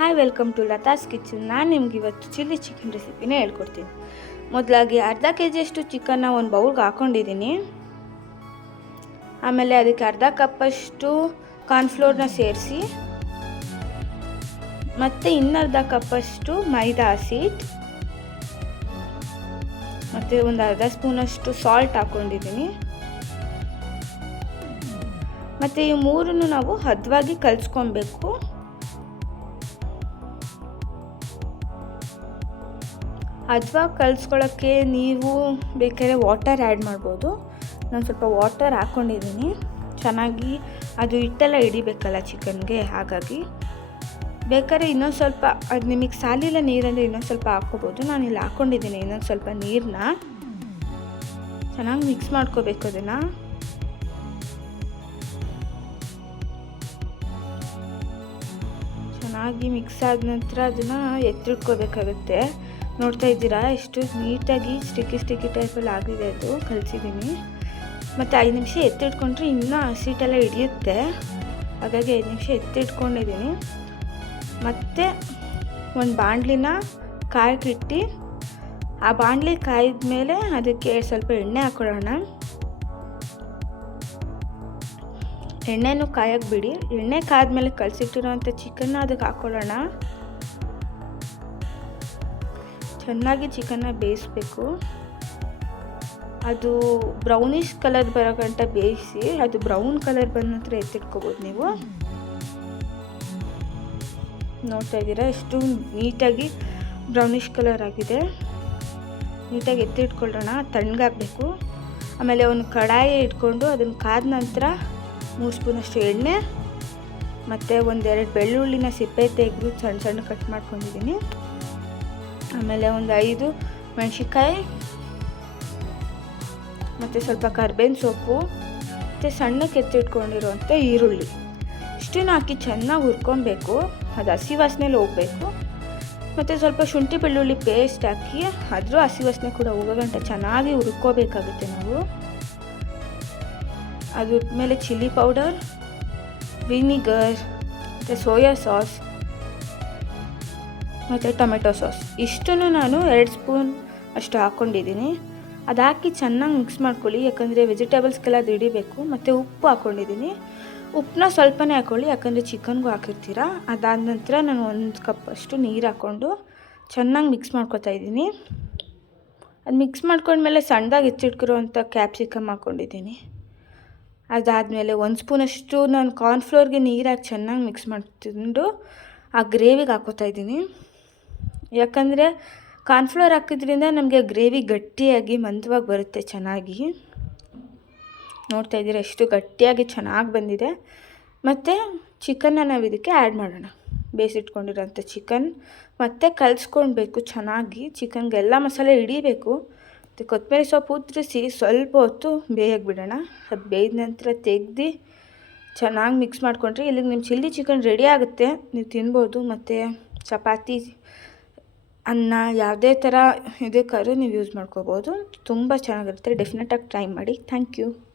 Hi welcome to Latha's kitchen ನಾನು ನಿಮ್ಗೆ ಇವತ್ತು ಚಿಲ್ಲಿ ಚಿಕನ್ ರೆಸಿಪಿನೇ ಹೇಳ್ಕೊಡ್ತೀನಿ. ಮೊದಲಾಗಿ ಅರ್ಧ ಕೆ ಜಿಯಷ್ಟು ಚಿಕನ್ನ ಒಂದು ಬೌಲ್ಗೆ ಹಾಕೊಂಡಿದ್ದೀನಿ. ಆಮೇಲೆ ಅದಕ್ಕೆ ಅರ್ಧ ಕಪ್ಪಷ್ಟು ಕಾರ್ನ್ಫ್ಲೋರ್ನ ಸೇರಿಸಿ, ಮತ್ತು ಇನ್ನರ್ಧ ಕಪ್ಪಷ್ಟು ಮೈದಾ ಹಸಿಟ್, ಮತ್ತು ಒಂದು ಅರ್ಧ ಸ್ಪೂನಷ್ಟು ಸಾಲ್ಟ್ ಹಾಕ್ಕೊಂಡಿದ್ದೀನಿ ಮತ್ತು ಈ ಮೂರನ್ನು ನಾವು ಹದವಾಗಿ ಕಲಿಸ್ಕೊಬೇಕು. ಅಥವಾ ಕಲಿಸ್ಕೊಳ್ಳೋಕ್ಕೆ ನೀವು ಬೇಕಾದ್ರೆ ವಾಟರ್ ಆ್ಯಡ್ ಮಾಡ್ಬೋದು. ನಾನು ಸ್ವಲ್ಪ ವಾಟರ್ ಹಾಕ್ಕೊಂಡಿದ್ದೀನಿ ಚೆನ್ನಾಗಿ ಅದು ಹಿಟ್ಟೆಲ್ಲ ಹಿಡಿಬೇಕಲ್ಲ ಚಿಕನ್ಗೆ, ಹಾಗಾಗಿ. ಬೇಕಾದ್ರೆ ಇನ್ನೊಂದು ಸ್ವಲ್ಪ, ಅದು ನಿಮಗೆ ಸಾಲಿಲ್ಲ ನೀರಂದರೆ ಇನ್ನೊಂದು ಸ್ವಲ್ಪ ಹಾಕ್ಕೋಬೋದು. ನಾನು ಇಲ್ಲಿ ಹಾಕ್ಕೊಂಡಿದ್ದೀನಿ ಇನ್ನೊಂದು ಸ್ವಲ್ಪ ನೀರನ್ನ ಚೆನ್ನಾಗಿ ಮಿಕ್ಸ್ ಮಾಡ್ಕೋಬೇಕು ಅದನ್ನು. ಚೆನ್ನಾಗಿ ಮಿಕ್ಸ್ ಆದ ನಂತರ ಅದನ್ನು ಎತ್ತಿಟ್ಕೋಬೇಕಾಗುತ್ತೆ ನೋಡ್ತಾ ಇದ್ದೀರಾ? ಎಷ್ಟು ನೀಟಾಗಿ ಸ್ಟಿಕ್ಕಿ ಸ್ಟಿಕ್ಕಿ ಟೈಪಲ್ಲಿ ಆಗಿದೆ ಅದು. ಕಲಿಸಿದ್ದೀನಿ. ಮತ್ತು ಐದು ನಿಮಿಷ ಎತ್ತಿಟ್ಕೊಂಡ್ರೆ ಇನ್ನೂ ಹಸಿಟ್ಟೆಲ್ಲ ಹಿಡಿಯುತ್ತೆ. ಹಾಗಾಗಿ ಐದು ನಿಮಿಷ ಎತ್ತಿಟ್ಕೊಂಡಿದ್ದೀನಿ. ಮತ್ತು ಒಂದು ಬಾಣಲಿನ ಕಾಯಕ್ಕಿಟ್ಟು, ಆ ಬಾಣಲಿ ಕಾಯಿದ ಮೇಲೆ ಅದಕ್ಕೆ ಸ್ವಲ್ಪ ಎಣ್ಣೆ ಹಾಕೊಳ್ಳೋಣ. ಎಣ್ಣೆನೂ ಕಾಯಕ್ಕೆ ಬಿಡಿ. ಎಣ್ಣೆ ಕಾದ್ಮೇಲೆ ಕಲಸಿಟ್ಟಿರೋಂಥ ಚಿಕನ್ನ ಅದಕ್ಕೆ ಹಾಕೊಳ್ಳೋಣ. ಚೆನ್ನಾಗಿ ಚಿಕನ್ನ ಬೇಯಿಸ್ಬೇಕು. ಅದು ಬ್ರೌನಿಷ್ ಕಲರ್ ಬರೋ ಗಂಟ ಬೇಯಿಸಿ, ಅದು ಬ್ರೌನ್ ಕಲರ್ ಬಂದ ನಂತರ ಎತ್ತಿಟ್ಕೋಬೋದು ನೀವು. ನೋಡ್ತಾ ಇದ್ದೀರಾ? ಎಷ್ಟು ನೀಟಾಗಿ ಬ್ರೌನಿಷ್ ಕಲರ್ ಆಗಿದೆ. ನೀಟಾಗಿ ಎತ್ತಿಟ್ಕೊಳ್ಳೋಣ, ತಣ್ಣಗಾಗಬೇಕು. ಆಮೇಲೆ ಒಂದು ಕಡಾಯಿ ಇಟ್ಕೊಂಡು ಅದನ್ನು ಕಾದ ನಂತರ ಮೂರು ಸ್ಪೂನಷ್ಟು ಎಣ್ಣೆ, ಮತ್ತು ಒಂದೆರಡು ಬೆಳ್ಳುಳ್ಳಿನ ಸಿಪ್ಪೆ ತೆಗೆದು ಸಣ್ಣ ಸಣ್ಣ ಕಟ್ ಮಾಡ್ಕೊಂಡಿದ್ದೀನಿ. ಆಮೇಲೆ ಒಂದು ಐದು ಮೆಣಸಿನ್ಕಾಯಿ, ಮತ್ತು ಸ್ವಲ್ಪ ಕರ್ಬೇವಿನ ಸೊಪ್ಪು, ಮತ್ತು ಸಣ್ಣಕ್ಕೆ ಕೆತ್ತಿಟ್ಕೊಂಡಿರುವಂಥ ಈರುಳ್ಳಿ. ಇಷ್ಟನ್ನು ಹಾಕಿ ಚೆನ್ನಾಗಿ ಹುರ್ಕೊಬೇಕು, ಅದು ಹಸಿ ವಾಸನೆಲಿ ಹೋಗಬೇಕು. ಮತ್ತು ಸ್ವಲ್ಪ ಶುಂಠಿ ಬೆಳ್ಳುಳ್ಳಿ ಪೇಸ್ಟ್ ಹಾಕಿ ಅದ್ರ ಹಸಿ ವಾಸನೆ ಕೂಡ ಹೋಗೋ ಗಂಟ ಚೆನ್ನಾಗಿ ಹುರ್ಕೋಬೇಕಾಗುತ್ತೆ ನಾವು. ಅದ್ರ ಮೇಲೆ ಚಿಲ್ಲಿ ಪೌಡರ್ ವಿನಿಗರ್ ಮತ್ತು ಸೋಯಾ ಸಾಸ್ ಮತ್ತು ಟೊಮೆಟೊ ಸಾಸ್. ಇಷ್ಟನ್ನು ನಾನು ಎರಡು ಸ್ಪೂನ್ ಅಷ್ಟು ಹಾಕ್ಕೊಂಡಿದ್ದೀನಿ. ಅದು ಹಾಕಿ ಚೆನ್ನಾಗಿ ಮಿಕ್ಸ್ ಮಾಡ್ಕೊಳ್ಳಿ, ಯಾಕಂದರೆ ವೆಜಿಟೇಬಲ್ಸ್ಗೆಲ್ಲ ಅದು ಹಿಡಿಬೇಕು, ಮತ್ತು ಉಪ್ಪು ಹಾಕ್ಕೊಂಡಿದ್ದೀನಿ. ಉಪ್ಪನ್ನ ಸ್ವಲ್ಪನೇ ಹಾಕ್ಕೊಳ್ಳಿ, ಯಾಕಂದರೆ ಚಿಕನ್ಗೂ ಹಾಕಿರ್ತೀರ. ಅದಾದ ನಂತರ ನಾನು ಒಂದು ಕಪ್ ಅಷ್ಟು ನೀರು ಹಾಕ್ಕೊಂಡು ಚೆನ್ನಾಗಿ ಮಿಕ್ಸ್ ಮಾಡ್ಕೊತಾ ಇದ್ದೀನಿ. ಅದು ಮಿಕ್ಸ್ ಮಾಡ್ಕೊಂಡ್ಮೇಲೆ ಸಣ್ಣದಾಗಿ ಹೆಚ್ಚಿಟ್ಕಿರೋವಂಥ ಕ್ಯಾಪ್ಸಿಕಮ್ ಹಾಕ್ಕೊಂಡಿದ್ದೀನಿ. ಅದಾದಮೇಲೆ ಒಂದು ಸ್ಪೂನಷ್ಟು ನಾನು ಕಾರ್ನ್ಫ್ಲೋರ್ಗೆ ನೀರು ಹಾಕಿ ಚೆನ್ನಾಗಿ ಮಿಕ್ಸ್ ಮಾಡ್ತಿದ್ದು ಆ ಗ್ರೇವಿಗೆ ಹಾಕೋತಾ ಇದ್ದೀನಿ. ಯಾಕಂದರೆ ಕಾರ್ನ್ಫ್ಲೋರ್ ಹಾಕಿದ್ರಿಂದ ನಮಗೆ ಗ್ರೇವಿ ಗಟ್ಟಿಯಾಗಿ, ಮಂದವಾಗಿ ಬರುತ್ತೆ ಚೆನ್ನಾಗಿ. ನೋಡ್ತಾ ಇದ್ದೀರಾ, ಎಷ್ಟು ಗಟ್ಟಿಯಾಗಿ ಚೆನ್ನಾಗಿ ಬಂದಿದೆ. ಮತ್ತು ಚಿಕನ್ನ ನಾವು ಇದಕ್ಕೆ ಆ್ಯಡ್ ಮಾಡೋಣ. ಬೇಯಿಸಿಟ್ಕೊಂಡಿರೋಂಥ ಚಿಕನ್. ಮತ್ತು ಕಲಿಸ್ಕೊಳ್ಬೇಕು ಚೆನ್ನಾಗಿ. ಚಿಕನ್ಗೆ ಎಲ್ಲ ಮಸಾಲೆ ಹಿಡಿಬೇಕು. ಮತ್ತು ಕೊತ್ತಂಬರಿ ಸೊಪ್ಪು ಉದ್ರಿಸಿ ಸ್ವಲ್ಪ ಹೊತ್ತು ಬೇಯಕ್ಕೆ ಬಿಡೋಣ. ಅದು ಬೇಯ್ದ ನಂತರ ತೆಗ್ದು ಚೆನ್ನಾಗಿ ಮಿಕ್ಸ್ ಮಾಡಿಕೊಂಡ್ರೆ ಇಲ್ಲಿಗೆ ನಿಮ್ಮ ಚಿಲ್ಲಿ ಚಿಕನ್ ರೆಡಿ ಆಗುತ್ತೆ. ನೀವು ತಿನ್ಬೋದು. ಮತ್ತು ಚಪಾತಿ ಅನ್ನ ಯಾವುದೇ ಥರ ಇದಕ್ಕಾದ್ರೂ ನೀವು ಯೂಸ್ ಮಾಡ್ಕೋಬೋದು. ತುಂಬ ಚೆನ್ನಾಗಿರುತ್ತೆ. ಡೆಫಿನೆಟಾಗಿ ಟ್ರೈ ಮಾಡಿ. Thank you